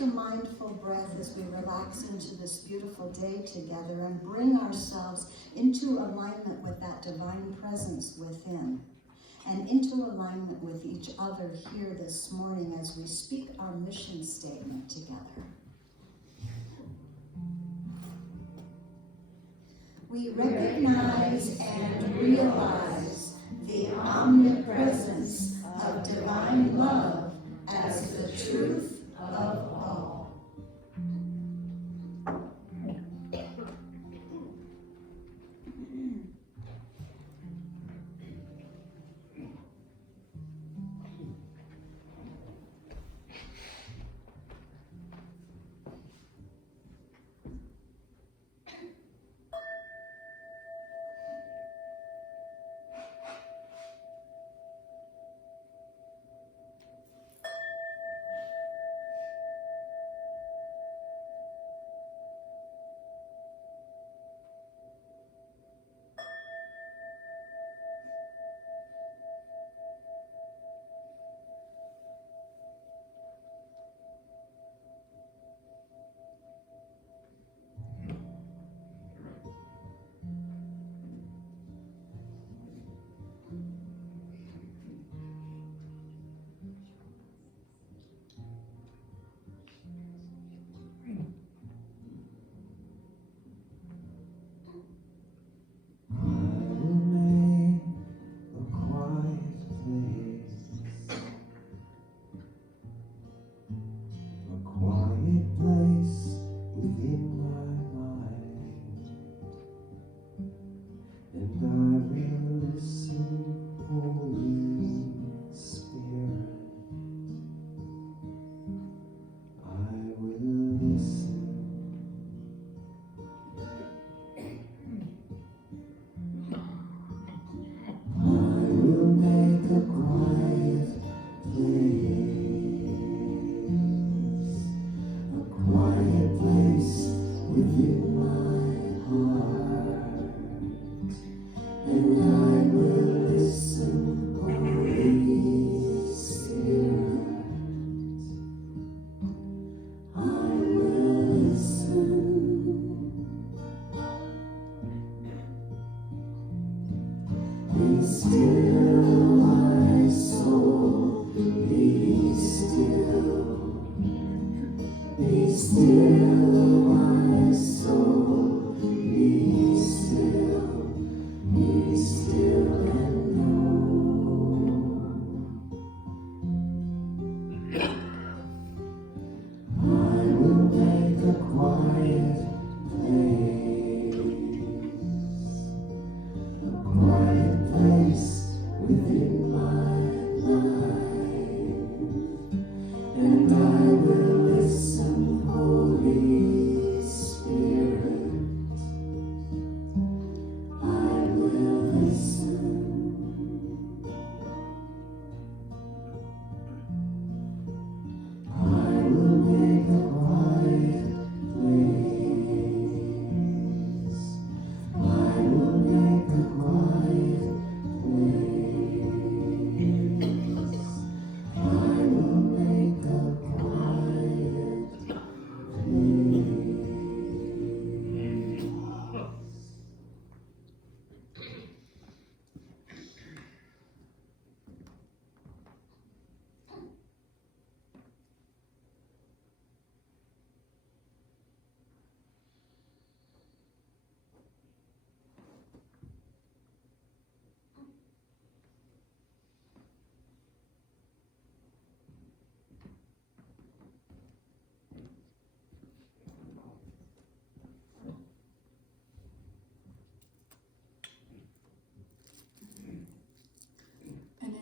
a mindful breath as we relax into this beautiful day together and bring ourselves into alignment with that divine presence within and into alignment with each other here this morning as we speak our mission statement together. We recognize and realize the omnipresence of divine love as the truth of all.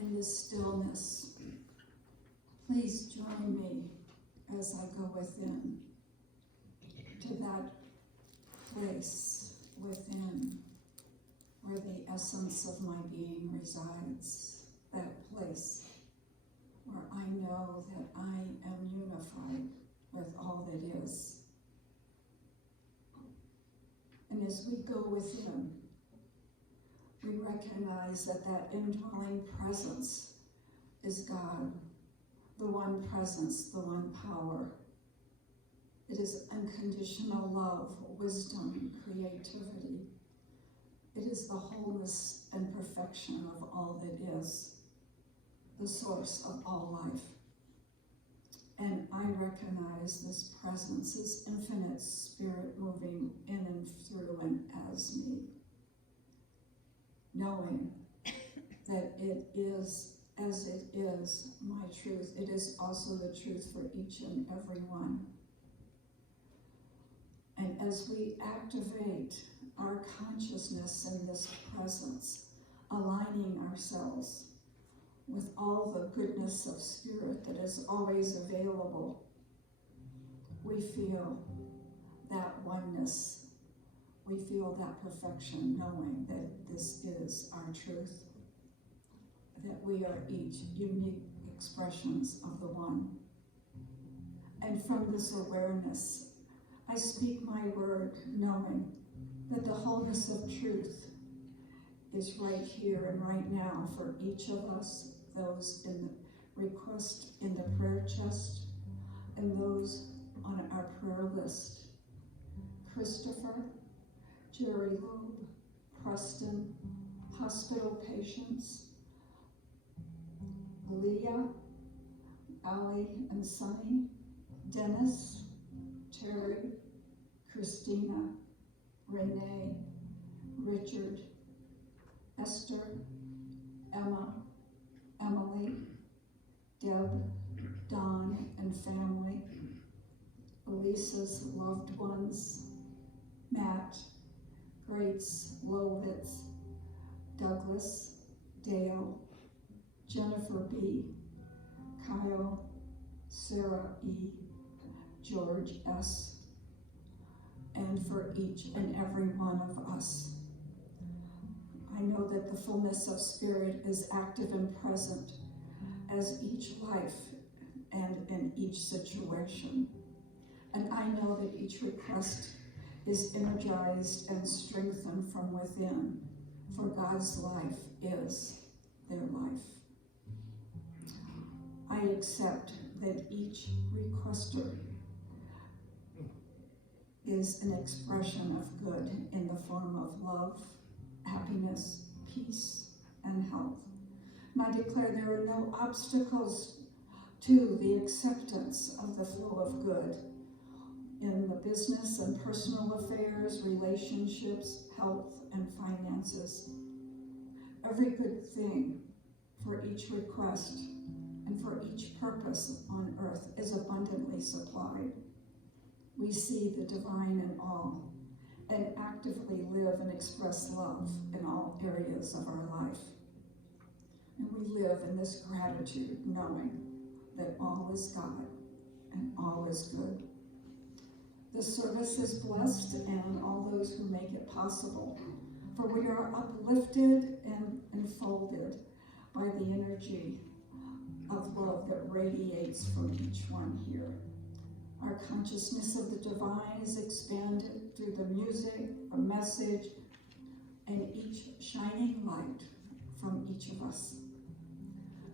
In this stillness, please join me as I go within to that place within where the essence of my being resides, that place where I know that I am unified with all that is. And as we go within, we recognize that that indwelling presence is God, the one presence, the one power, It is unconditional love, wisdom, creativity. It is the wholeness and perfection of all that is, the source of all life. And I recognize this presence, this infinite spirit moving in and through and as me, knowing that it is, as it is my truth, it is also the truth for each and every one. And as we activate our consciousness in this presence, aligning ourselves with all the goodness of spirit that is always available, we feel that oneness. We feel that perfection, knowing that this is our truth, that we are each unique expressions of the one. And from this awareness, I speak my word, knowing that the wholeness of truth is right here and right now for each of us, those in the request in the prayer chest, and those on our prayer list. Christopher, Jerry Loeb, Preston, hospital patients, Leah, Allie and Sonny, Dennis, Terry, Christina, Renee, Richard, Esther, Emma, Emily, Deb, Don and family, Elisa's loved ones, Matt, Grace, Lovitz, Douglas, Dale, Jennifer B., Kyle, Sarah E., George S., and for each and every one of us. I know that the fullness of spirit is active and present as each life and in each situation. And I know that each request is energized and strengthened from within, for God's life is their life. I accept that each requester is an expression of good in the form of love, happiness, peace, and health. And I declare there are no obstacles to the acceptance of the flow of good in the business and personal affairs, relationships, health, and finances. Every good thing for each request and for each purpose on earth is abundantly supplied. We see the divine in all and actively live and express love in all areas of our life. And we live in this gratitude, knowing that all is God and all is good. The service is blessed and all those who make it possible, for we are uplifted and enfolded by the energy of love that radiates from each one here. Our consciousness of the divine is expanded through the music, a message, and each shining light from each of us.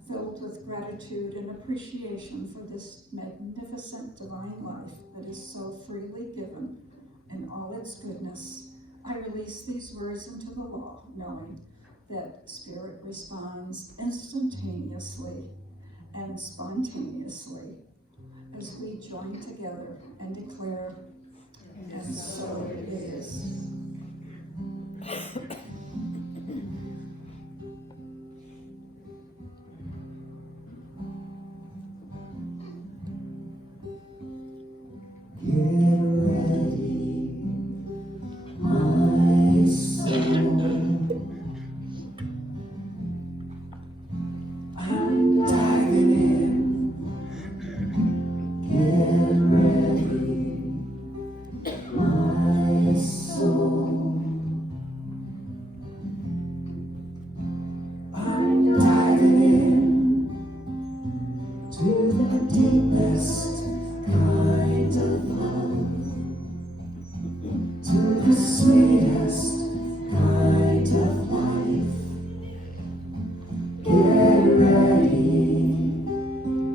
Filled with gratitude and appreciation for this magnificent divine life that is so freely given in all its goodness, I release these words into the law, knowing that Spirit responds instantaneously and spontaneously as we join together and declare, and so it is.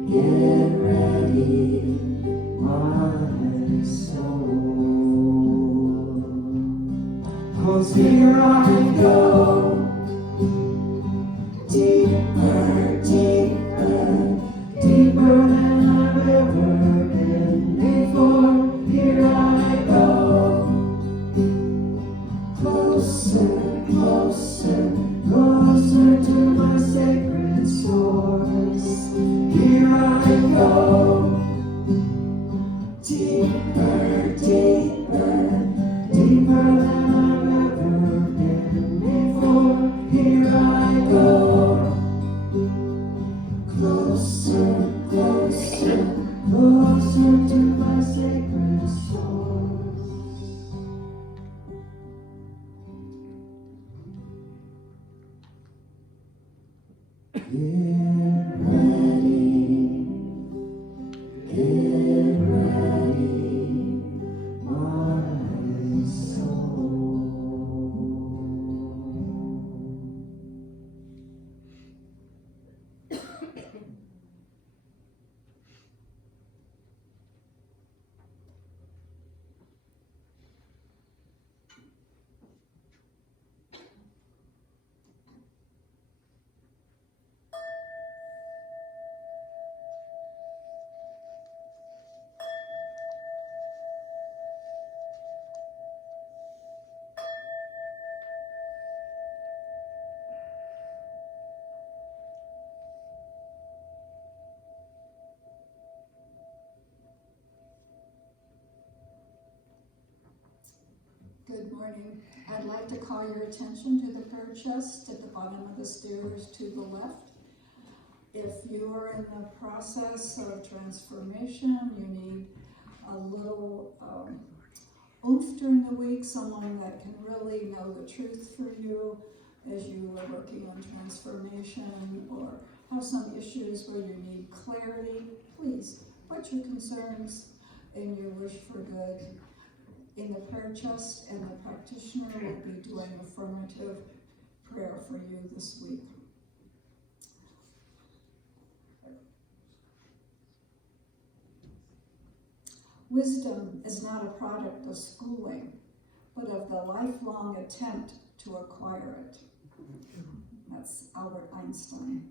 Get ready, my 'Cause here I go, deeper, deeper, deeper than I've ever been before. Here I go, closer, closer, closer to my sacred source. Here I go, deeper, deeper, deeper than I've ever been before. Here I go, closer, closer, closer to my sacred source. Get ready, my soul. Good morning. I'd like to call your attention to the prayer chest at the bottom of the stairs to the left. If you're in the process of transformation, you need a little oomph during the week, someone that can really know the truth for you as you are working on transformation, or have some issues where you need clarity, please put your concerns and your wish for good in the prayer chest, and the practitioner will be doing affirmative prayer for you this week. Wisdom is not a product of schooling, but of the lifelong attempt to acquire it. That's Albert Einstein.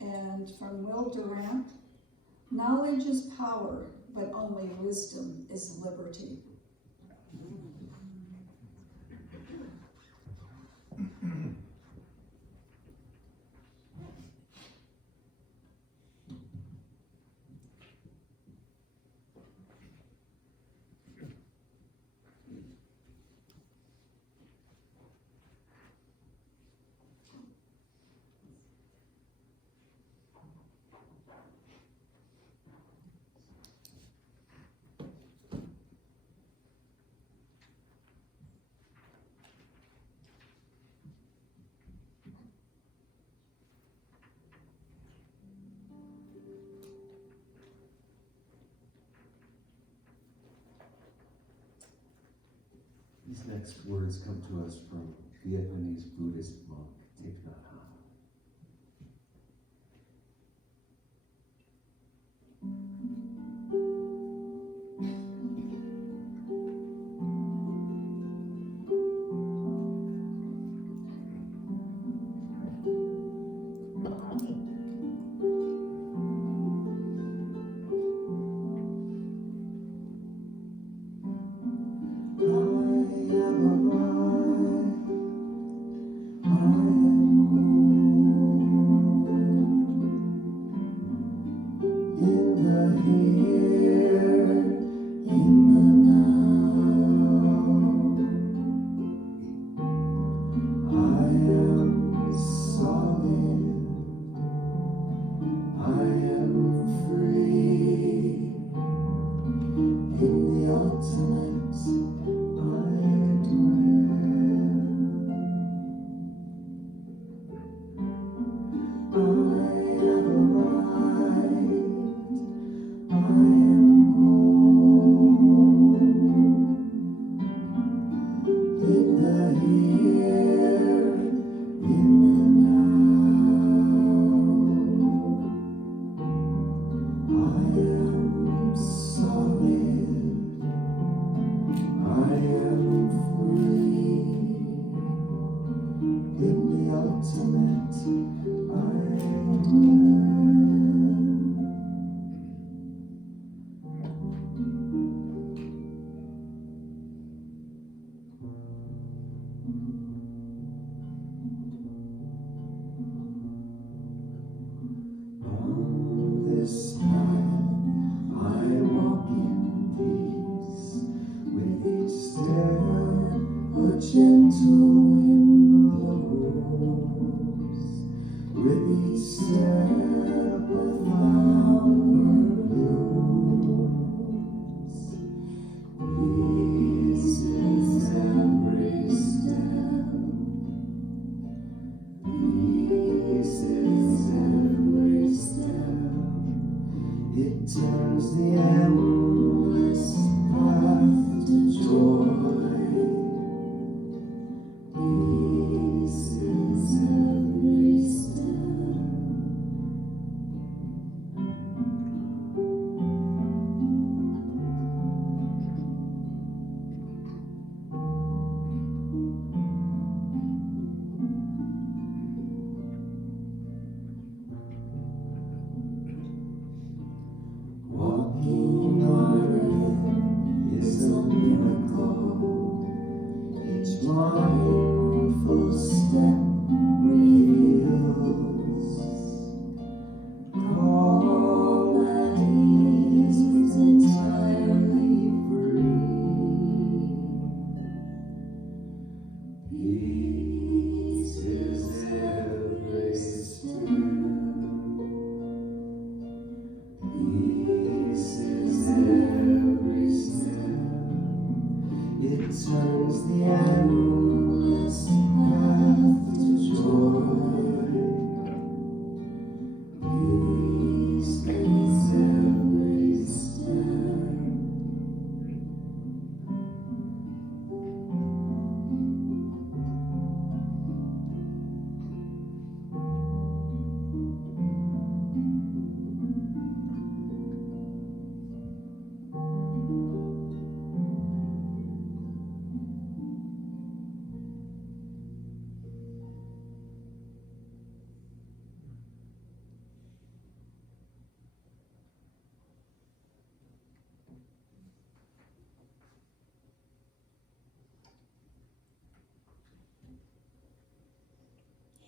And from Will Durant, knowledge is power, but only wisdom is liberty. These next words come to us from Vietnamese Buddhist monk Thich Nhat Hanh. I am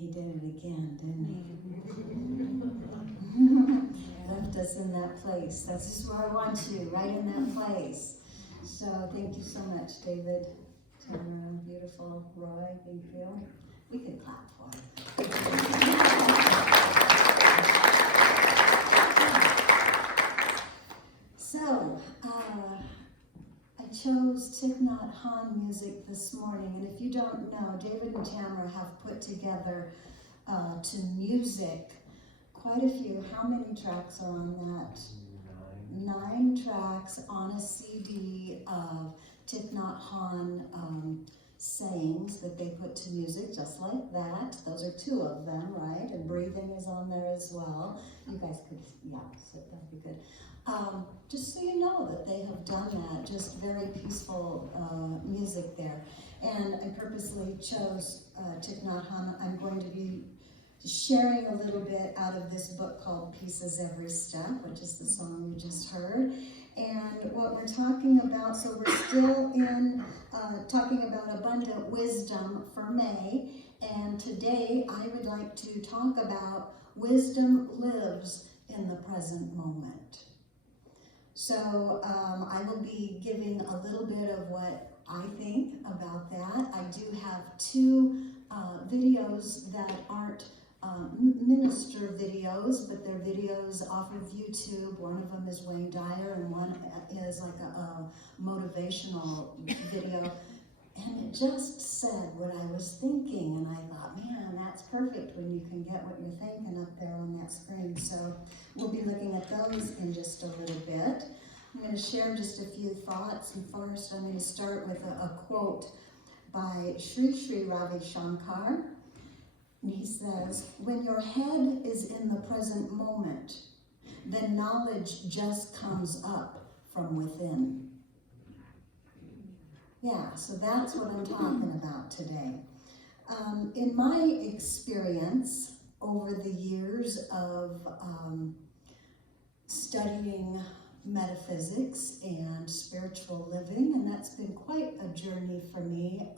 He did it again, didn't he? Left us in that place. That's just where I want you, right in that place. So thank you so much, David, Tamara, beautiful, Roy, thank you. We can clap for it. So, I chose Thich Nhat Hanh music this morning, and if you don't know, David and Tamara have put together to music quite a few. How many tracks are on that? 9 tracks on a CD of Thich Nhat Hanh sayings that they put to music, just like that. Those are 2 of them, right? And breathing is on there as well. You guys could, yeah, so that'd be good. Just so you know that they have done that, just very peaceful music there. And I purposely chose Thich Nhat Hanh. I'm going to be sharing a little bit out of this book called Pieces Every Step, which is the song you just heard. And what we're talking about, so we're still in talking about abundant wisdom for May. And today I would like to talk about wisdom lives in the present moment. So I will be giving a little bit of what I think about that. I do have 2 videos that aren't minister videos, but they're videos off of YouTube. One of them is Wayne Dyer, and one is like a motivational video. And it just said what I was thinking, and I thought, man, that's perfect when you can get what you're thinking up there on that screen. So we'll be looking at those in just a little bit. I'm going to share just a few thoughts, and first I'm going to start with a quote by Sri Sri Ravi Shankar. And he says, when your head is in the present moment, then knowledge just comes up from within. Yeah, so that's what I'm talking about today. In my experience over the years of studying metaphysics and spiritual living, and that's been quite a journey for me.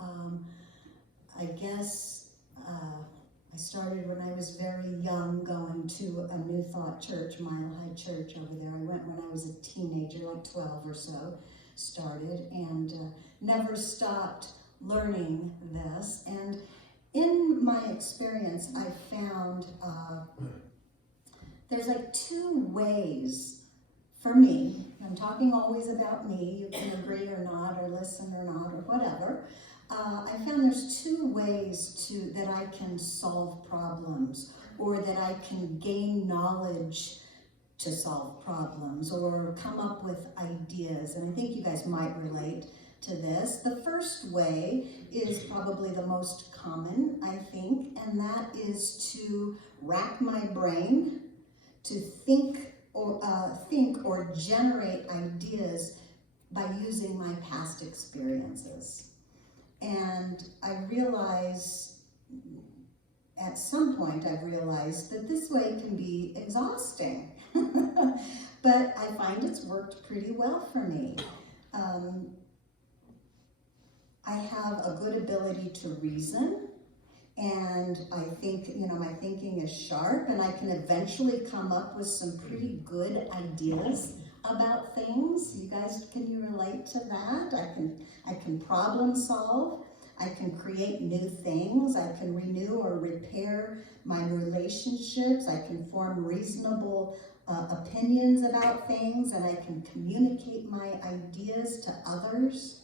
I guess I started when I was very young, going to a New Thought church, Mile High Church over there. I went when I was a teenager, like 12 or so, started, and never stopped learning this. And in my experience, I found there's like 2 ways for me. I'm talking always about me. You can agree or not, or listen or not, or whatever. I found there's 2 ways that I can solve problems, or that I can gain knowledge to solve problems, or come up with ideas. And I think you guys might relate to this. The first way is probably the most common, I think, and that is to rack my brain to think or generate ideas by using my past experiences. And I realize, at some point I've realized that this way can be exhausting. But I find it's worked pretty well for me. I have a good ability to reason, and I think, my thinking is sharp, and I can eventually come up with some pretty good ideas about things. You guys, can you relate to that? I can problem solve. I can create new things. I can renew or repair my relationships. I can form reasonable opinions about things, and I can communicate my ideas to others,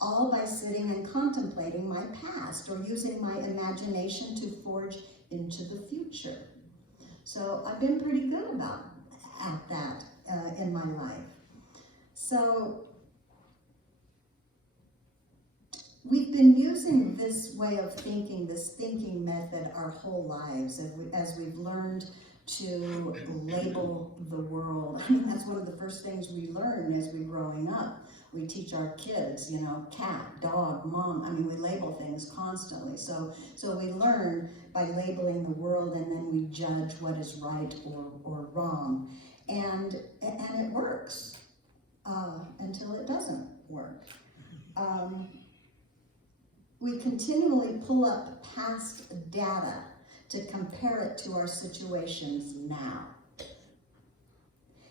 all by sitting and contemplating my past or using my imagination to forge into the future. So I've been pretty good at that in my life. So we've been using this way of thinking, this thinking method, our whole lives as we've learned to label the world. I mean, that's one of the first things we learn as we're growing up. We teach our kids, cat, dog, mom. I mean, we label things constantly. So we learn by labeling the world, and then we judge what is right or wrong. And it works until it doesn't work. we continually pull up past data to compare it to our situations now.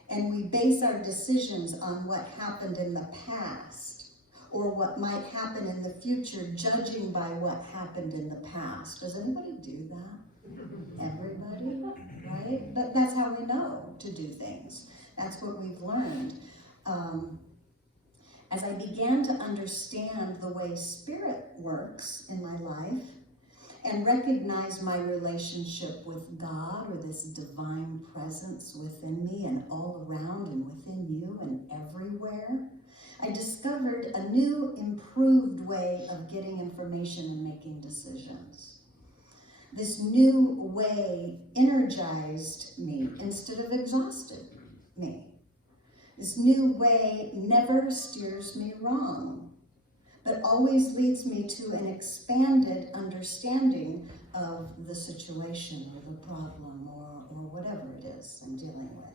And we base our decisions on what happened in the past or what might happen in the future, judging by what happened in the past. Does anybody do that? Everybody, right? But that's how we know to do things. That's what we've learned. As I began to understand the way spirit works in my life and recognize my relationship with God, or this divine presence within me and all around and within you and everywhere, I discovered a new, improved way of getting information and making decisions. This new way energized me instead of exhausted me. This new way never steers me wrong, but always leads me to an expanded understanding of the situation or the problem or whatever it is I'm dealing with.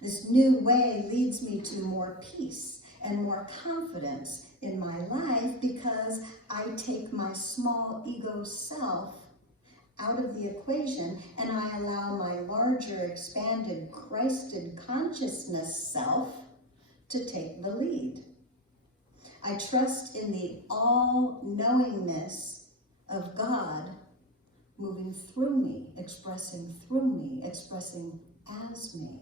This new way leads me to more peace and more confidence in my life because I take my small ego self out of the equation and I allow my larger, expanded, Christed consciousness self to take the lead. I trust in the all-knowingness of God moving through me, expressing as me.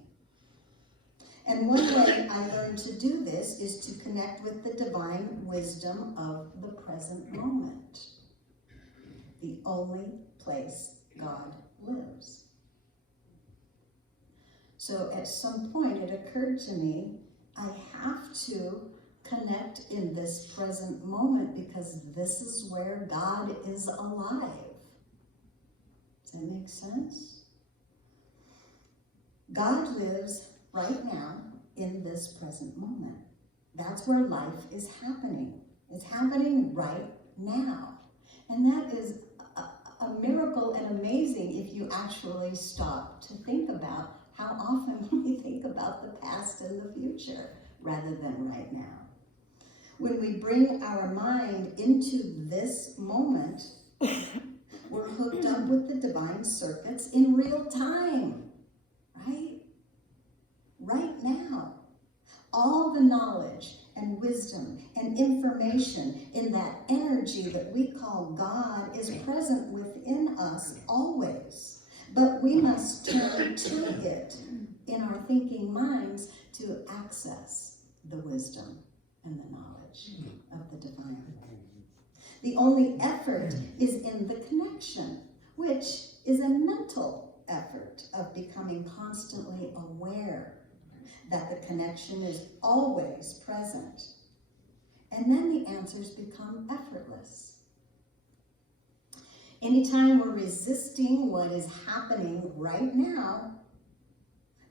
And one way I learned to do this is to connect with the divine wisdom of the present moment, the only place God lives. So at some point it occurred to me, I have to connect in this present moment because this is where God is alive. Does that make sense? God lives right now in this present moment. That's where life is happening. It's happening right now. And that is a miracle and amazing if you actually stop to think about how often we think about the past and the future rather than right now. When we bring our mind into this moment, we're hooked up with the divine circuits in real time, right? Right now. All the knowledge and wisdom and information in that energy that we call God is present within us always. But we must turn to it in our thinking minds to access the wisdom and the knowledge of the divine. The only effort is in the connection, which is a mental effort of becoming constantly aware that the connection is always present. And then the answers become effortless. Anytime we're resisting what is happening right now,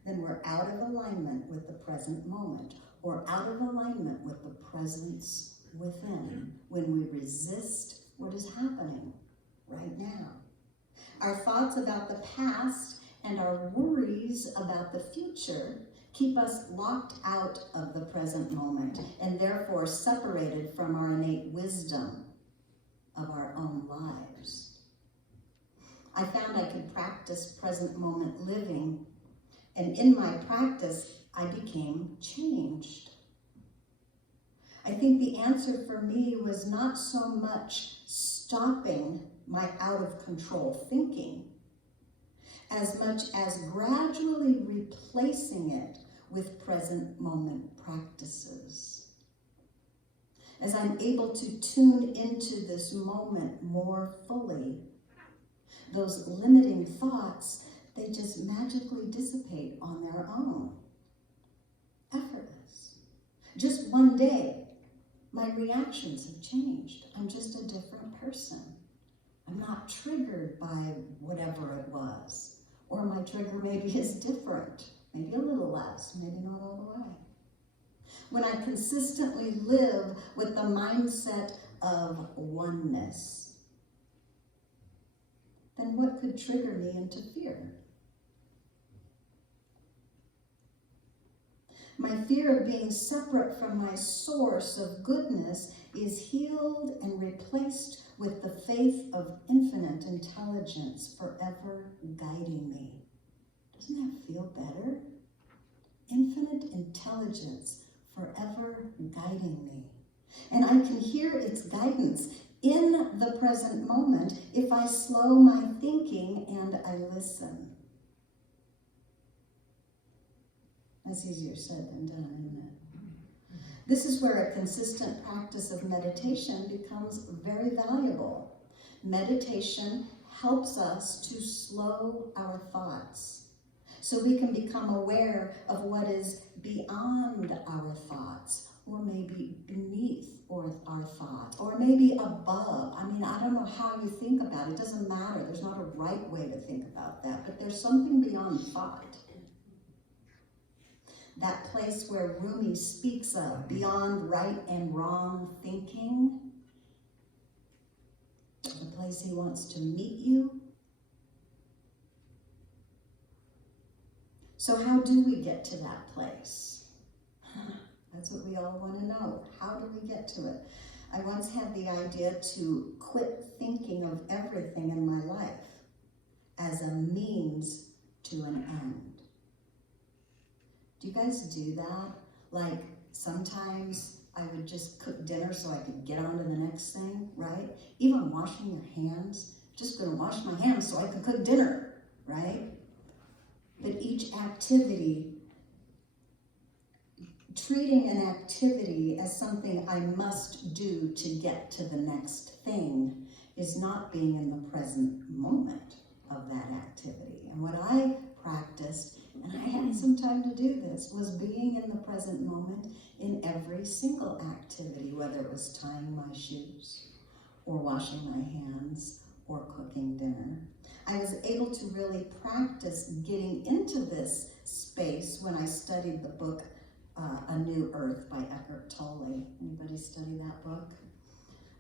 then we're out of alignment with the present moment, or out of alignment with the presence within, when we resist what is happening right now. Our thoughts about the past and our worries about the future keep us locked out of the present moment and therefore separated from our innate wisdom of our own lives. I found I could practice present moment living, and in my practice, I became changed. I think the answer for me was not so much stopping my out of control thinking, as much as gradually replacing it with present moment practices. As I'm able to tune into this moment more fully, those limiting thoughts, they just magically dissipate on their own. Effortless. Just one day, my reactions have changed. I'm just a different person. I'm not triggered by whatever it was. Or my trigger maybe is different, maybe a little less, maybe not all the way. When I consistently live with the mindset of oneness, then what could trigger me into fear? My fear of being separate from my source of goodness is healed and replaced with the faith of infinite intelligence forever guiding me. Doesn't that feel better? Infinite intelligence forever guiding me. And I can hear its guidance in the present moment if I slow my thinking and I listen. That's easier said than done, isn't it? This is where a consistent practice of meditation becomes very valuable. Meditation helps us to slow our thoughts so we can become aware of what is beyond our thoughts, or maybe beneath our thoughts, or maybe above. I mean, I don't know how you think about it. It doesn't matter. There's not a right way to think about that, but there's something beyond thought. That place where Rumi speaks of, beyond right and wrong thinking, the place he wants to meet you. So how do we get to that place? That's what we all want to know. How do we get to it? I once had the idea to quit thinking of everything in my life as a means to an end. Do you guys do that? Like, sometimes I would just cook dinner so I could get on to the next thing, right? Even washing your hands. Just gonna wash my hands so I can cook dinner, right? But each activity, treating an activity as something I must do to get to the next thing is not being in the present moment of that activity. And what I practiced, and I had some time to do this, was being in the present moment in every single activity, whether it was tying my shoes or washing my hands or cooking dinner. I was able to really practice getting into this space when I studied the book A New Earth by Eckhart Tolle. Anybody study that book?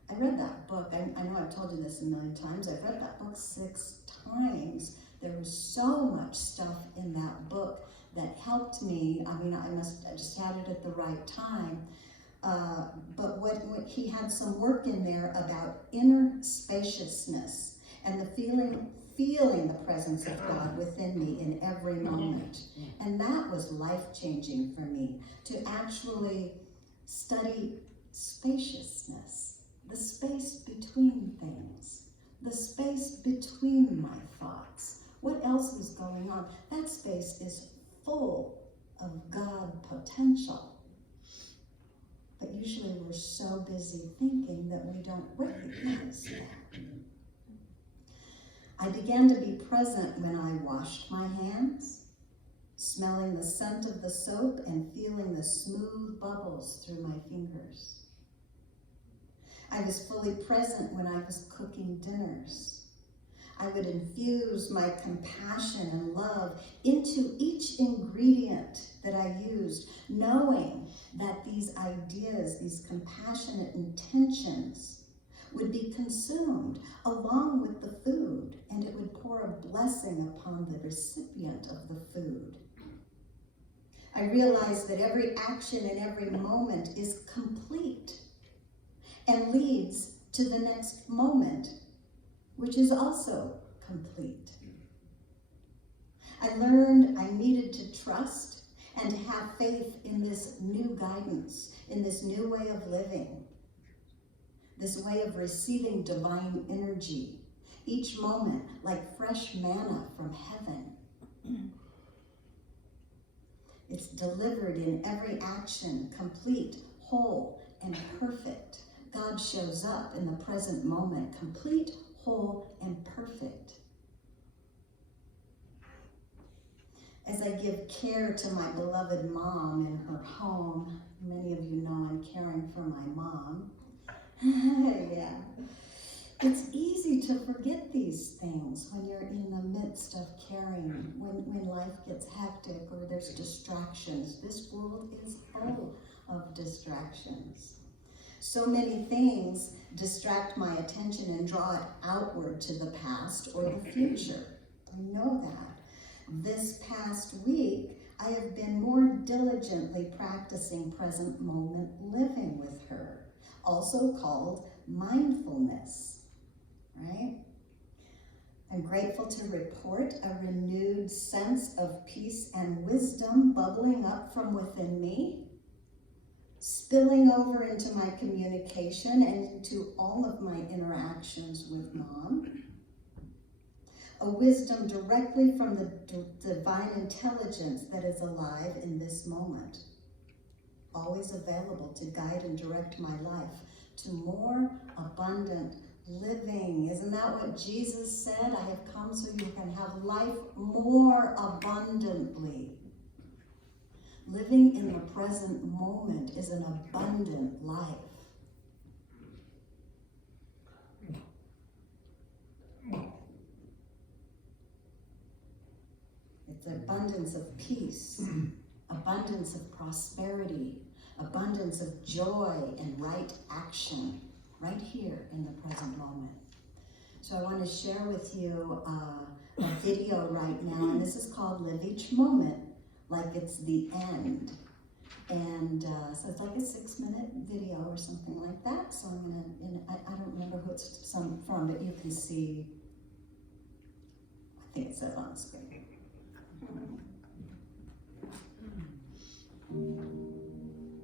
I read that book. I know I've told you this a million times. I've read that book 6 times. There was so much stuff in that book that helped me. I mean, I just had it at the right time. But what he had some work in there about inner spaciousness and the feeling the presence of God within me in every moment. And that was life-changing for me, to actually study spaciousness, the space between things, the space between my thoughts. What else is going on? That space is full of God potential. But usually we're so busy thinking that we don't recognize that. I began to be present when I washed my hands, smelling the scent of the soap and feeling the smooth bubbles through my fingers. I was fully present when I was cooking dinners. I would infuse my compassion and love into each ingredient that I used, knowing that these ideas, these compassionate intentions, would be consumed along with the food, and it would pour a blessing upon the recipient of the food. I realized that every action and every moment is complete and leads to the next moment, which is also complete. I learned I needed to trust and have faith in this new guidance, in this new way of living, this way of receiving divine energy, each moment like fresh manna from heaven. It's delivered in every action, complete, whole, and perfect. God shows up in the present moment, complete, whole, and perfect. As I give care to my beloved mom in her home, many of you know I'm caring for my mom. Yeah. It's easy to forget these things when you're in the midst of caring, when life gets hectic or there's distractions. This world is full of distractions. So many things distract my attention and draw it outward to the past or the future. I know that. This past week, I I have been more diligently practicing present moment living with her, also called mindfulness, right? I'm grateful to report a renewed sense of peace and wisdom bubbling up from within me, spilling over into my communication and into all of my interactions with Mom. A wisdom directly from the divine intelligence that is alive in this moment, always available to guide and direct my life to more abundant living. Isn't that what Jesus said? I have come so you can have life more abundantly. Living in the present moment is an abundant life. It's abundance of peace, abundance of prosperity, abundance of joy and right action, right here in the present moment. So I want to share with you a video right now, and this is called Live Each Moment Like It's the End. And so it's like a 6-minute video or something like that. So I'm gonna, I don't remember who it's from, but you can see, I think it says on the screen.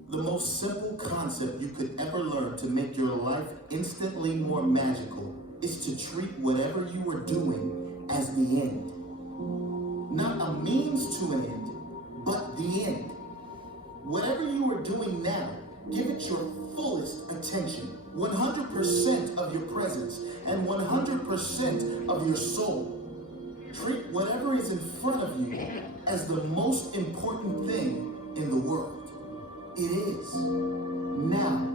The most simple concept you could ever learn to make your life instantly more magical is to treat whatever you are doing as the end. Not a means to an end, but the end. Whatever you are doing now, give it your fullest attention, 100% of your presence, and 100% of your soul. Treat whatever is in front of you as the most important thing in the world. It is. Now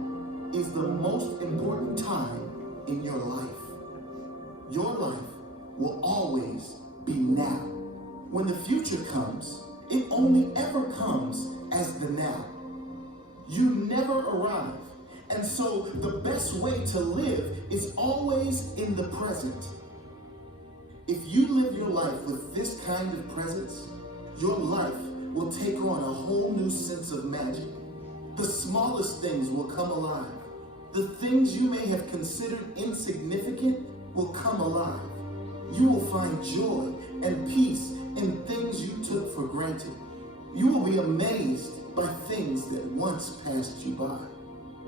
is the most important time in your life. Your life will always be now. When the future comes, it only ever comes as the now. You never arrive. And so the best way to live is always in the present. If you live your life with this kind of presence, your life will take on a whole new sense of magic. The smallest things will come alive. The things you may have considered insignificant will come alive. You will find joy and peace in things you took for granted. You will be amazed by things that once passed you by.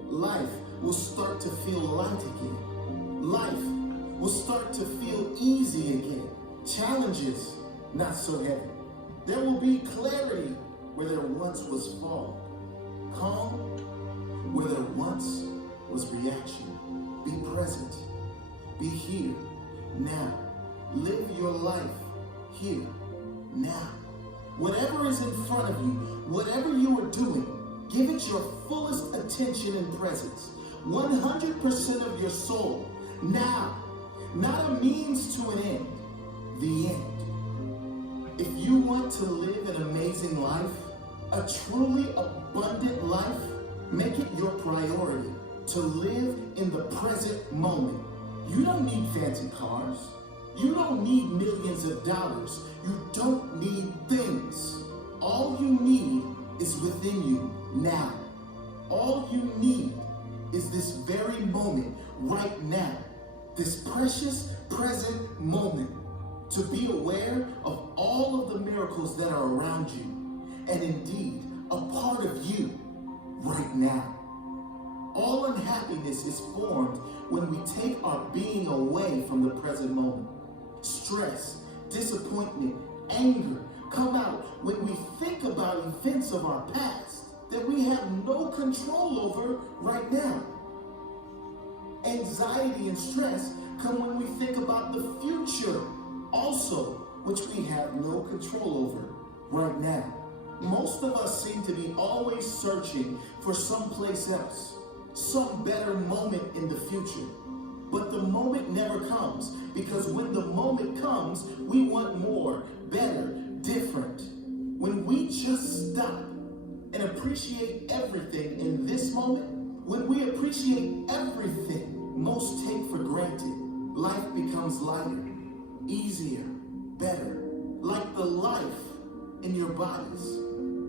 Life will start to feel light again. Life will start to feel easy again. Challenges, not so heavy. There will be clarity where there once was fog. Calm where there once was reaction. Be present. Be here, now. Live your life here, now. Whatever is in front of you, whatever you are doing, give it your fullest attention and presence. 100% of your soul, now. Not a means to an end, the end. If you want to live an amazing life, a truly abundant life, make it your priority to live in the present moment. You don't need fancy cars. You don't need millions of dollars. You don't need things. All you need is within you now. All you need is this very moment right now. This precious present moment to be aware of all of the miracles that are around you and indeed a part of you right now. All unhappiness is formed when we take our being away from the present moment. Stress, disappointment, anger come out when we think about events of our past that we have no control over right now. Anxiety and stress come when we think about the future, also, which we have no control over right now. Most of us seem to be always searching for someplace else, some better moment in the future. But the moment never comes, because when the moment comes, we want more, better, different. When we just stop and appreciate everything in this moment, when we appreciate everything most take for granted, life becomes lighter, easier, better, like the life in your bodies.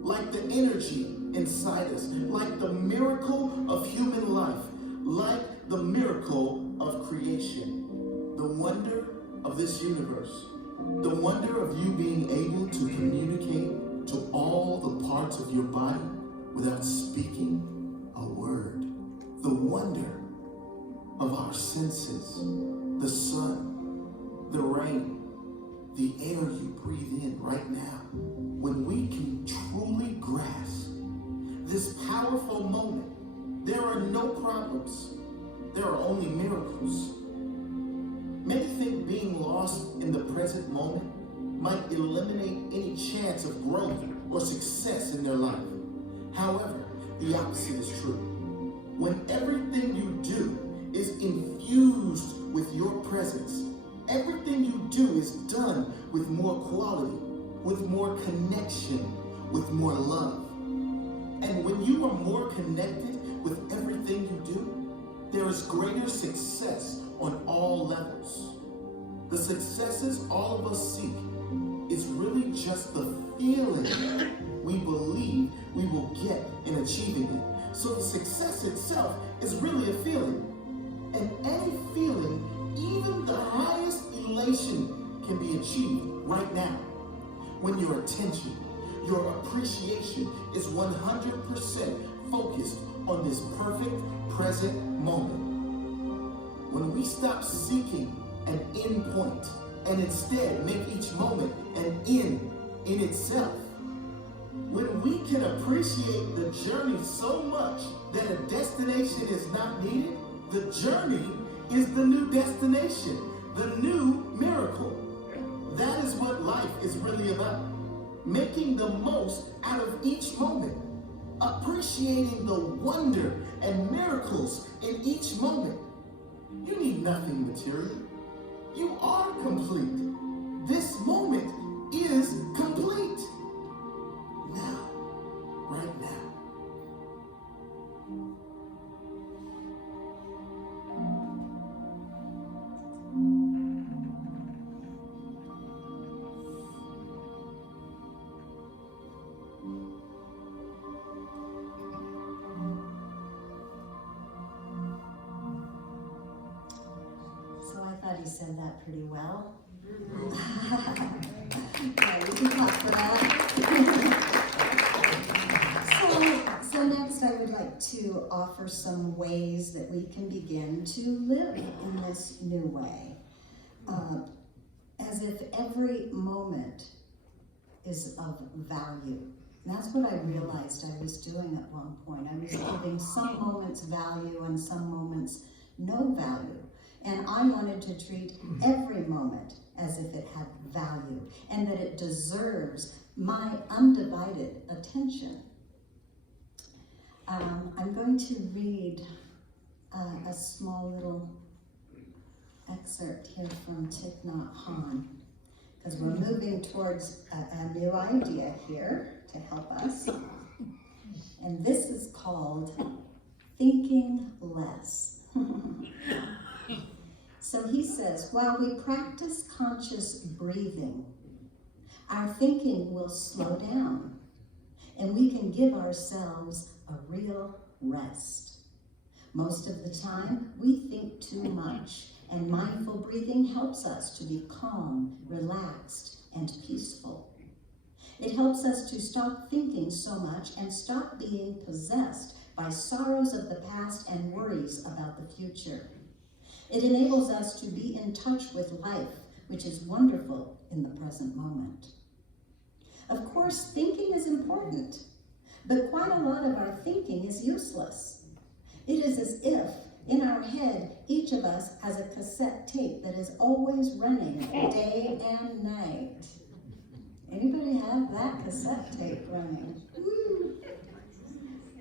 like the energy inside us, like the miracle of human life, like the miracle of creation, the wonder of this universe, the wonder of you being able to communicate to all the parts of your body without speaking a word, the wonder of our senses, the sun, the rain, the air you breathe in right now. When we can truly grasp this powerful moment, there are no problems, there are only miracles. Many think being lost in the present moment might eliminate any chance of growth or success in their life. However, the opposite is true. When everything you do is infused with your presence, everything you do is done with more quality, with more connection, with more love. And when you are more connected with everything you do, there is greater success on all levels. The successes all of us seek is really just the feeling we believe we will get in achieving it. So the success itself is really a feeling. And any feeling, even the highest elation, can be achieved right now when your attention, your appreciation is 100% focused on this perfect present moment. When we stop seeking an end point and instead make each moment an end in itself, when we can appreciate the journey so much that a destination is not needed, the journey is the new destination, the new miracle. That is what life is really about. Making the most out of each moment, appreciating the wonder and miracles in each moment. You need nothing material. You are complete. This moment is complete. Now, right now. So I thought he said that pretty well. Yeah, you can clap for that. So next I would like to offer some ways that we can begin to live in this new way. As if every moment is of value. And that's what I realized I was doing at one point. I was giving some moments value and some moments no value. And I wanted to treat every moment as if it had value and that it deserves my undivided attention. I'm going to read a small little excerpt here from Thich Nhat Hanh, because we're moving towards a new idea here to help us. And this is called Thinking Less. So he says, while we practice conscious breathing, our thinking will slow down and we can give ourselves a real rest. Most of the time, we think too much, and mindful breathing helps us to be calm, relaxed, and peaceful. It helps us to stop thinking so much and stop being possessed by sorrows of the past and worries about the future. It enables us to be in touch with life, which is wonderful in the present moment. Of course, thinking is important, but quite a lot of our thinking is useless. It is as if, in our head, each of us has a cassette tape that is always running day and night. Anybody have that cassette tape running? Woo.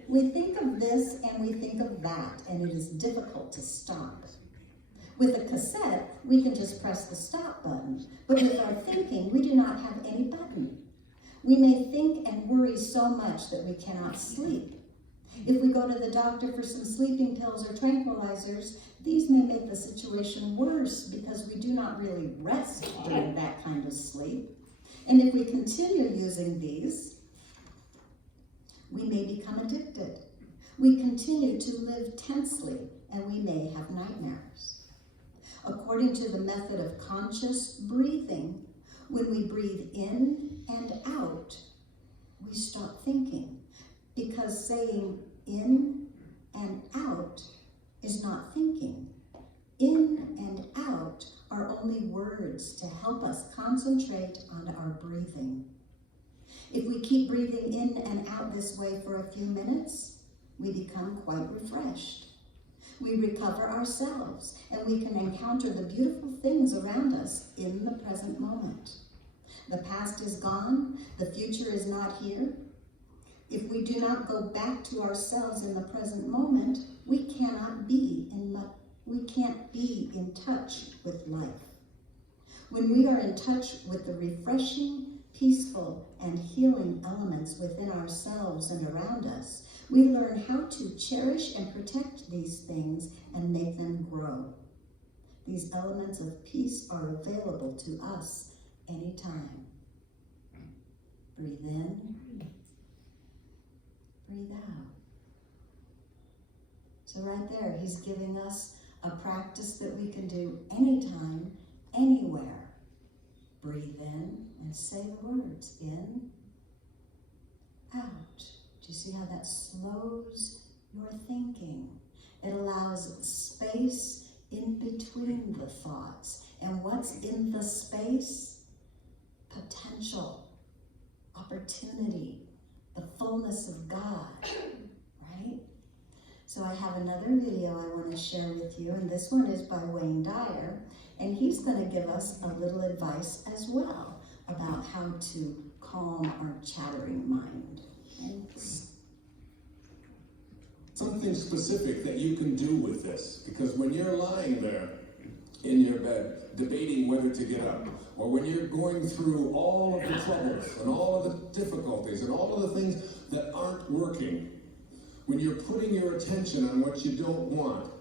We think of this and we think of that, and it is difficult to stop. With a cassette, we can just press the stop button, but with our thinking, we do not have any button. We may think and worry so much that we cannot sleep. If we go to the doctor for some sleeping pills or tranquilizers, these may make the situation worse because we do not really rest during that kind of sleep. And if we continue using these, may become addicted. We continue to live tensely, and we may have nightmares. According to the method of conscious breathing, when we breathe in and out, we stop thinking, because saying in and out is not thinking. In and out are only words to help us concentrate on our breathing. If we keep breathing in and out this way for a few minutes, we become quite refreshed. We recover ourselves, and we can encounter the beautiful things around us in the present moment. The past is gone, the future is not here. If we do not go back to ourselves in the present moment, we can't be in touch with life. When we are in touch with the refreshing, peaceful, and healing elements within ourselves and around us, we learn how to cherish and protect these things and make them grow. These elements of peace are available to us anytime. Breathe in, breathe out. So right there, he's giving us a practice that we can do anytime, anywhere. Breathe in and say the words, in, out. Do you see how that slows your thinking? It allows space in between the thoughts. And what's in the space? Potential, opportunity, the fullness of God, right? So I have another video I want to share with you, and this one is by Wayne Dyer, and he's going to give us a little advice as well about how to calm our chattering mind. Something specific that you can do with this, because when you're lying there in your bed debating whether to get up, or when you're going through all of the troubles and all of the difficulties and all of the things that aren't working, when you're putting your attention on what you don't want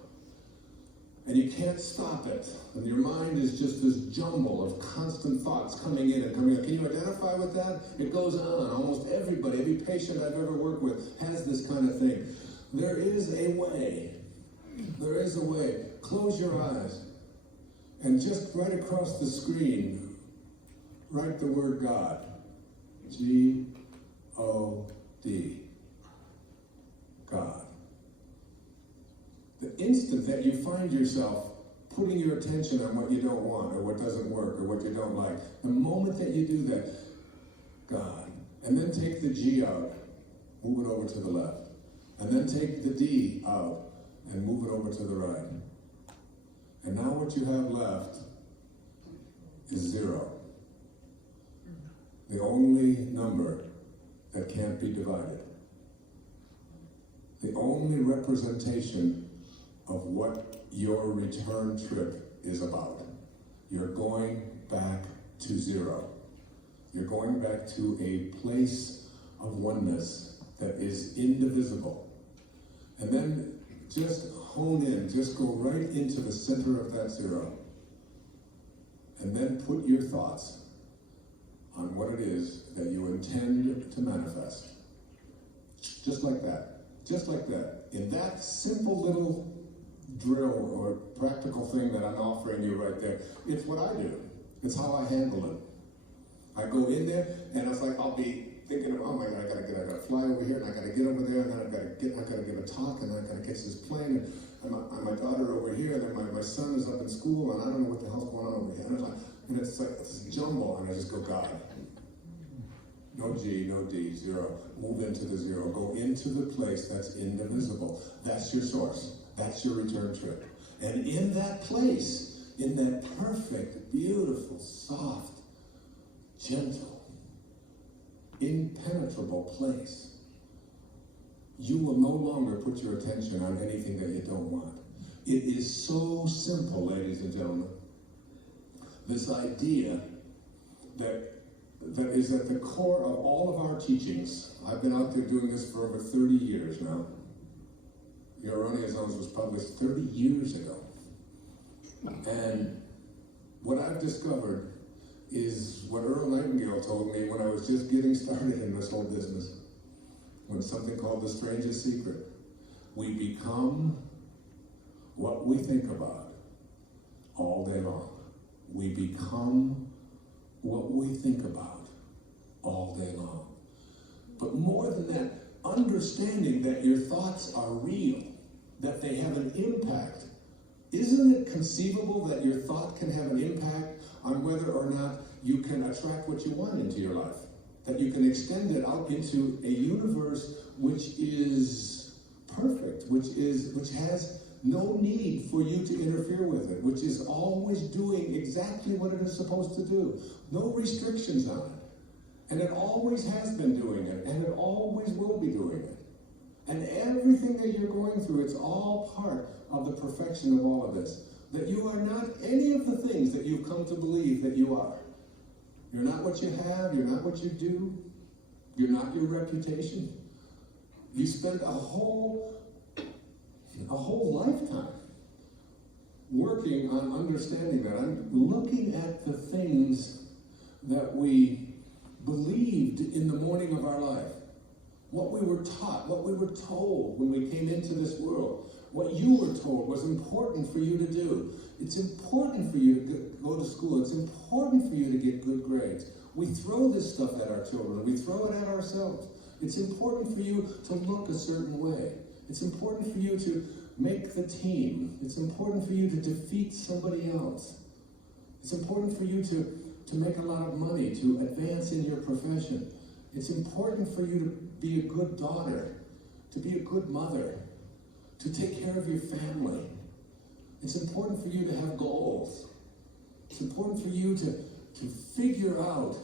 and you can't stop it, and your mind is just this jumble of constant thoughts coming in and coming out. Can you identify with that? It goes on. Almost everybody, every patient I've ever worked with has this kind of thing. There is a way. There is a way. Close your eyes and just right across the screen, write the word God. G-O-D. God. The instant that you find yourself putting your attention on what you don't want or what doesn't work or what you don't like, the moment that you do that, God, and then take the G out, move it over to the left, and then take the D out and move it over to the right. And now what you have left is 0. The only number that can't be divided. The only representation of what your return trip is about. You're going back to 0. You're going back to a place of oneness that is indivisible. And then just hone in, just go right into the center of that 0. And then put your thoughts on what it is that you intend to manifest. Just like that. Just like that. In that simple little drill or practical thing that I'm offering you right there, it's what I do. It's how I handle it. I go in there and it's like I'll be thinking of, oh my God, I gotta fly over here and I gotta get over there and then I gotta give a talk and then I gotta catch this plane and my daughter over here and then my son is up in school and I don't know what the hell's going on over here. And it's like this jumble and I just go, God. No G, no D, 0. Move into the 0. Go into the place that's indivisible. That's your source. That's your return trip. And in that place, in that perfect, beautiful, soft, gentle, impenetrable place, you will no longer put your attention on anything that you don't want. It is so simple, ladies and gentlemen. This idea that is at the core of all of our teachings. I've been out there doing this for over 30 years now. The Erroneous Zones was published 30 years ago. And what I've discovered is what Earl Nightingale told me when I was just getting started in this whole business. when something called the strangest secret. We become what we think about all day long. We become what we think about all day long. But more than that, understanding that your thoughts are real, that they have an impact. Isn't it conceivable that your thought can have an impact on whether or not you can attract what you want into your life? That you can extend it out into a universe which is perfect, which has no need for you to interfere with it, which is always doing exactly what it is supposed to do. No restrictions on it. And it always has been doing it, and it always will be doing it. And everything that you're going through, it's all part of the perfection of all of this. That you are not any of the things that you've come to believe that you are. You're not what you have, you're not what you do, you're not your reputation. You spent a whole lifetime working on understanding that. I'm looking at the things that we believed in the morning of our life. What we were taught, what we were told when we came into this world. What you were told was important for you to do. It's important for you to go to school. It's important for you to get good grades. We throw this stuff at our children. We throw it at ourselves. It's important for you to look a certain way. It's important for you to make the team. It's important for you to defeat somebody else. It's important for you to make a lot of money, to advance in your profession. It's important for you to be a good daughter, to be a good mother, to take care of your family. It's important for you to have goals. It's important for you to figure out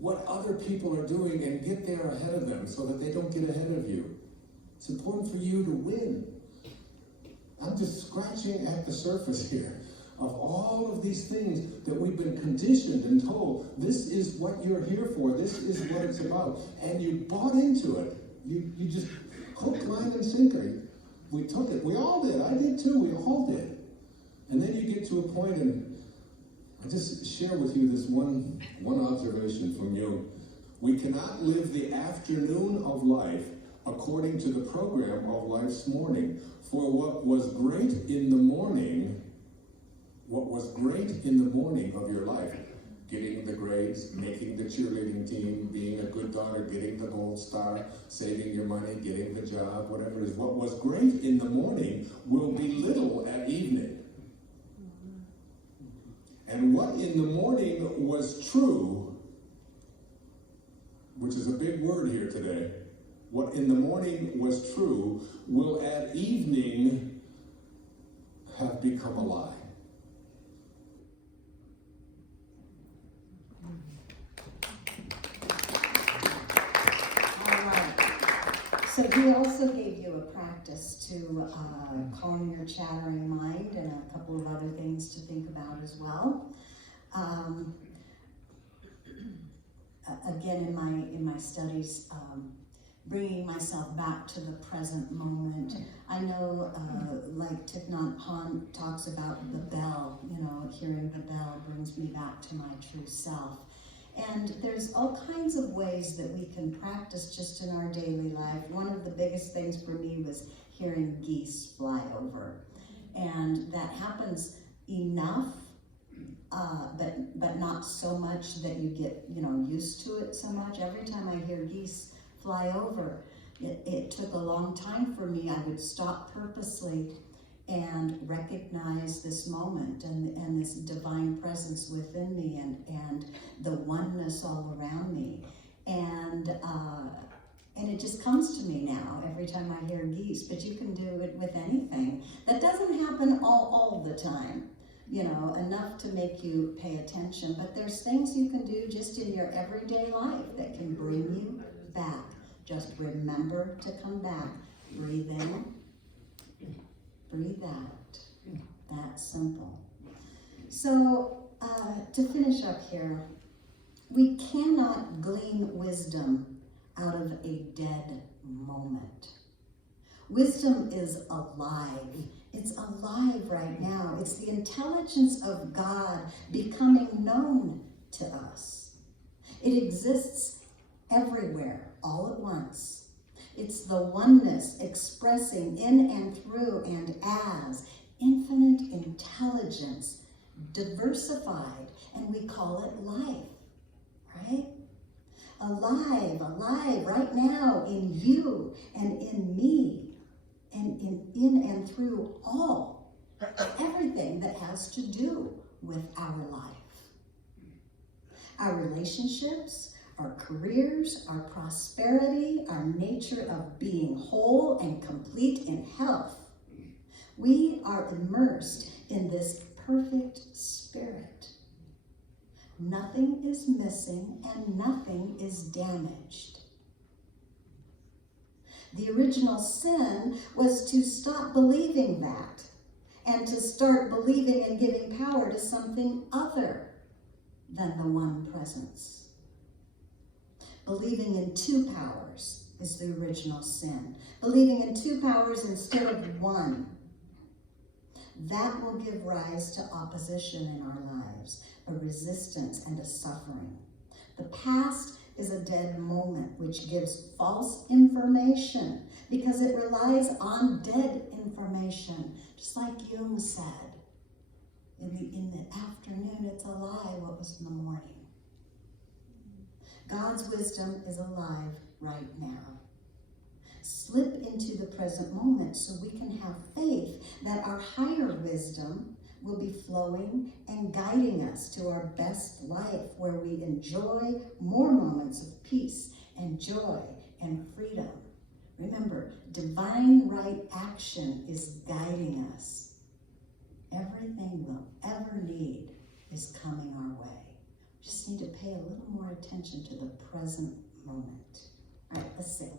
what other people are doing and get there ahead of them so that they don't get ahead of you. It's important for you to win. I'm just scratching at the surface here of all of these things that we've been conditioned and told, this is what you're here for, this is what it's about. And you bought into it. You just hook, line, and sinker. We took it. We all did. I did too. We all did. And then you get to a point, and I just share with you this one observation from Jung. We cannot live the afternoon of life according to the program of life's morning. For what was great in the morning of your life, getting the grades, making the cheerleading team, being a good daughter, getting the gold star, saving your money, getting the job, whatever it is, what was great in the morning will be little at evening. And what in the morning was true, which is a big word here today, what in the morning was true will at evening have become a lie. All right. So he also gave you a practice to calm your chattering mind and a couple of other things to think about as well. Again, in my studies, bringing myself back to the present moment. I know, like Thich Nhat Hanh talks about the bell, hearing the bell brings me back to my true self. And there's all kinds of ways that we can practice just in our daily life. One of the biggest things for me was hearing geese fly over. And that happens enough, but not so much that you get, used to it so much. Every time I hear geese fly over, it took a long time for me. I would stop purposely and recognize this moment and this divine presence within me and the oneness all around me. And it just comes to me now every time I hear geese, but you can do it with anything. That doesn't happen all the time, enough to make you pay attention, but there's things you can do just in your everyday life that can bring you back. Just remember to come back. Breathe in, breathe out. That's simple. So, to finish up here, we cannot glean wisdom out of a dead moment. Wisdom is alive. It's alive right now. It's the intelligence of God becoming known to us. It exists everywhere, all at once. It's the oneness expressing in and through and as infinite intelligence, diversified, and we call it life, right? Alive right now in you and in me and in and through all, everything that has to do with our life. Our relationships, our careers, our prosperity, our nature of being whole and complete in health. We are immersed in this perfect spirit. Nothing is missing and nothing is damaged. The original sin was to stop believing that and to start believing and giving power to something other than the one presence. Believing in two powers is the original sin. Believing in two powers instead of one. That will give rise to opposition in our lives, a resistance and a suffering. The past is a dead moment which gives false information because it relies on dead information. Just like Jung said, in the afternoon it's a lie what was in the morning. God's wisdom is alive right now. Slip into the present moment so we can have faith that our higher wisdom will be flowing and guiding us to our best life where we enjoy more moments of peace and joy and freedom. Remember, divine right action is guiding us. Everything we'll ever need is coming our way. We just need to pay a little more attention to the present moment. All right, let's sing.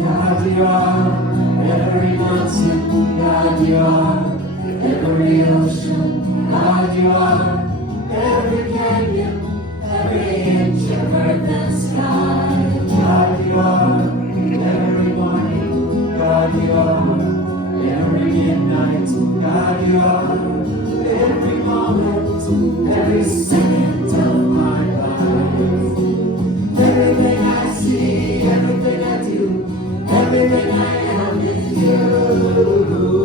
God, you are every mountain. God, you are every ocean. God, you are every canyon, every inch of earth and sky. God, you are every morning. God, you are every midnight. God, you are every moment, every second of my life. Everything I see, everything I do, everything I am is you.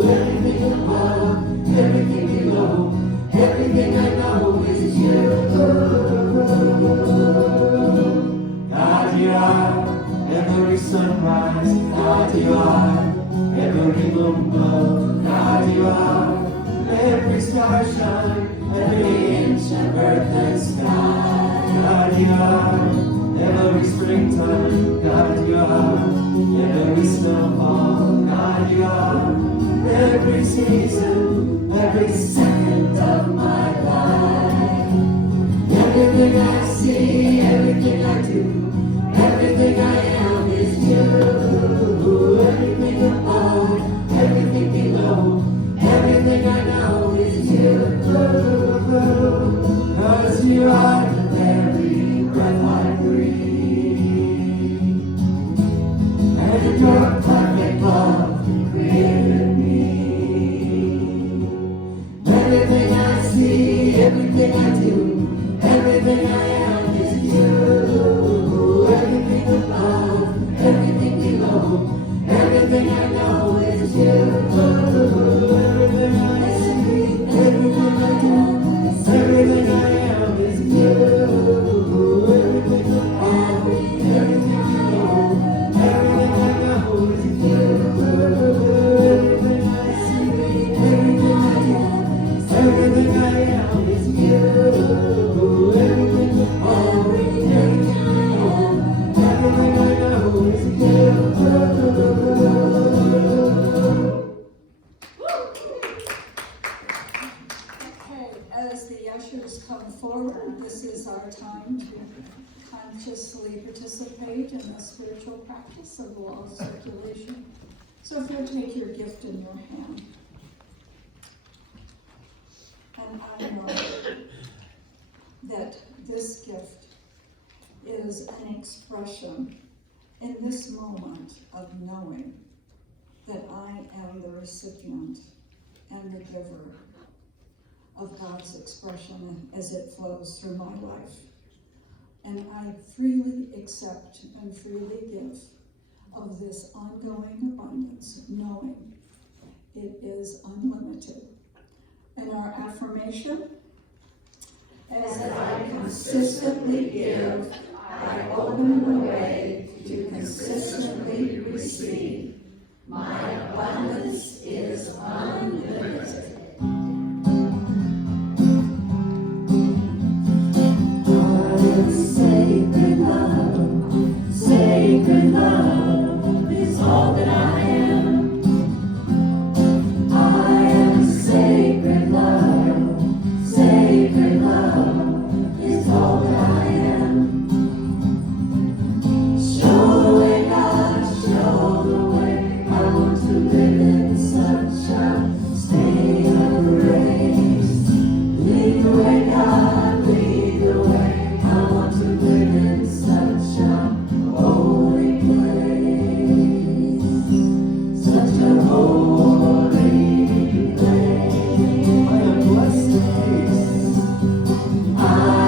Everything above, everything below, everything I know is you. God, you are every sunrise. God, you are every moon glow. God, you are every star shine, every inch of earth and sky. God, you are every springtime. God, you are every snowfall. God, you are every season, every second of my life. Everything I see, everything I do, everything I am is you. Everything above, everything below, everything I know is you. 'Cause you are the very breath I breathe, and your perfect love created me. Everything I see, everything I do, everything I am is you. Everything above, everything below, everything I know is you. Everything I see, everything I do, everything I am is you. Everything above, everything below, everything I know is you. Everything I see, everything I do, everything I am is you. Everything above, everything below, everything I know is you. Okay, as the ushers come forward, this is our time to consciously participate in the spiritual practice of law of circulation. So if you'll take your gift in your hand. And I know that this gift is an expression in this moment of knowing that I am the recipient and the giver of God's expression as it flows through my life. And I freely accept and freely give of this ongoing abundance, knowing it is unlimited. And our affirmation, as I consistently give, I open the way to consistently receive. My abundance is unlimited. Sacred love is all that I am. I am sacred love. Sacred love is all that I am. Show the way, God, show the way. I want to live in such a state of grace. Lead the way, God, lead the way. I want to live in such a holy place, such a holy place. I am blessed peace. I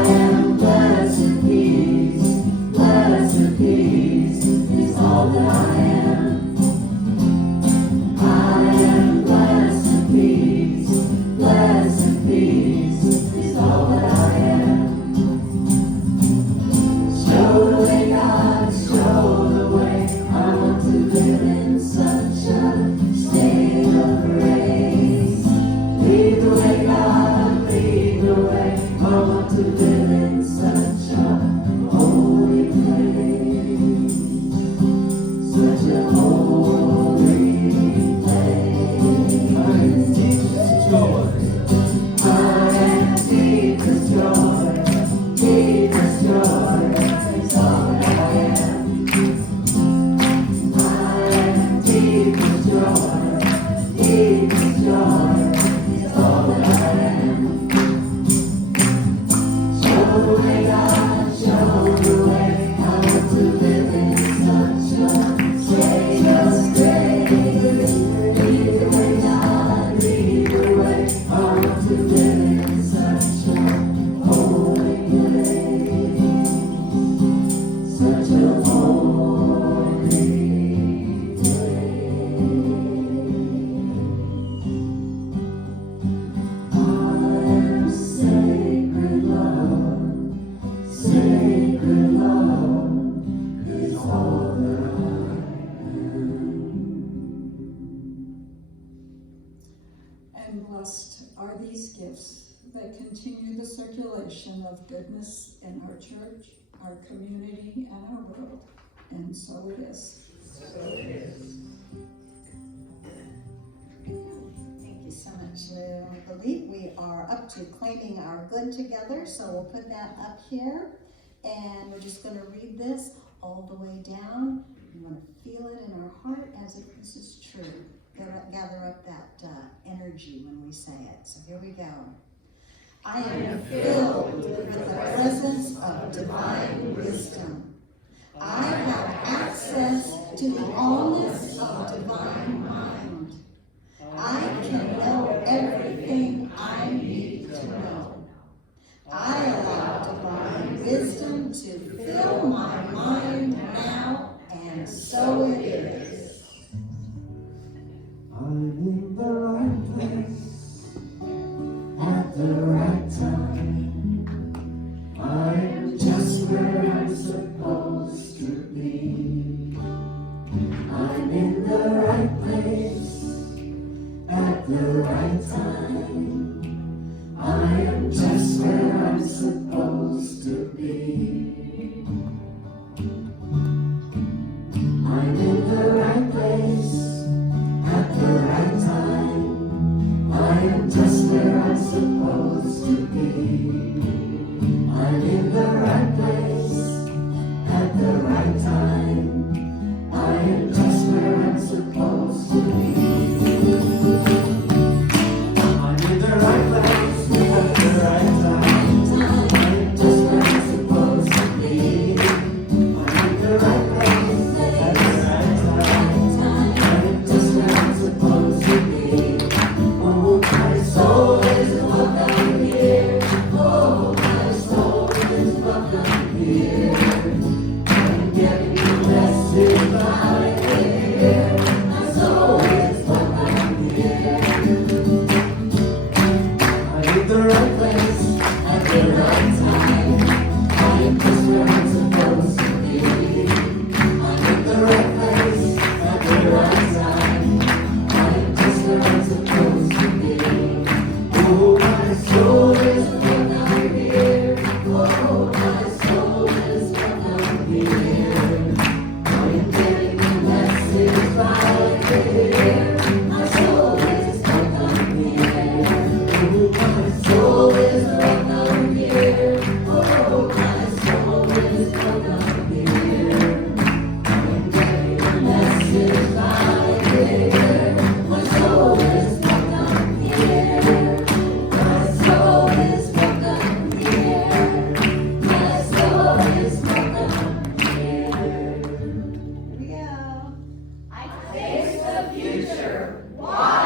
am blessed peace. Blessed peace is all that I am. I am blessed peace. Blessed peace is all that I am. Show the way, God, show the way. I want to live in such a state of grace. Lead the way, God, lead the way. I want to live in such a holy place. Such a holy place. I am deepest joy. I am deepest joy. Deepest joy is all that I am. I am deepest joy. Deepest joy is all that I am. Show the way, God, show the way. I want to live in such a state of grace. Lead the way, God, lead the way. I want to live in such a holy place. Such a holy place. I am sacred love. Sacred love is all that I am. And blessed are these gifts that continue the circulation of goodness in our church, our community, and our world. And so it is. Thank you so much, Lou. I believe we are up to claiming our good together, so we'll put that up here. And we're just going to read this all the way down. We want to feel it in our heart as if this is true. Gather up that energy when we say it. So here we go. I am filled with the presence of divine wisdom. I have access to the allness of divine mind. I can know everything I need to know. I allow divine wisdom to fill my mind now, and so it is. I'm in the right place at the right time. I am just where I'm supposed to be. I'm in the right place at the right time. I am just where I'm supposed to be. I'm in the right place at the right time. I am just where I'm supposed to be. I'm in the right place at the right time. I am just where I'm supposed to be. I'm in the I face the future. Why?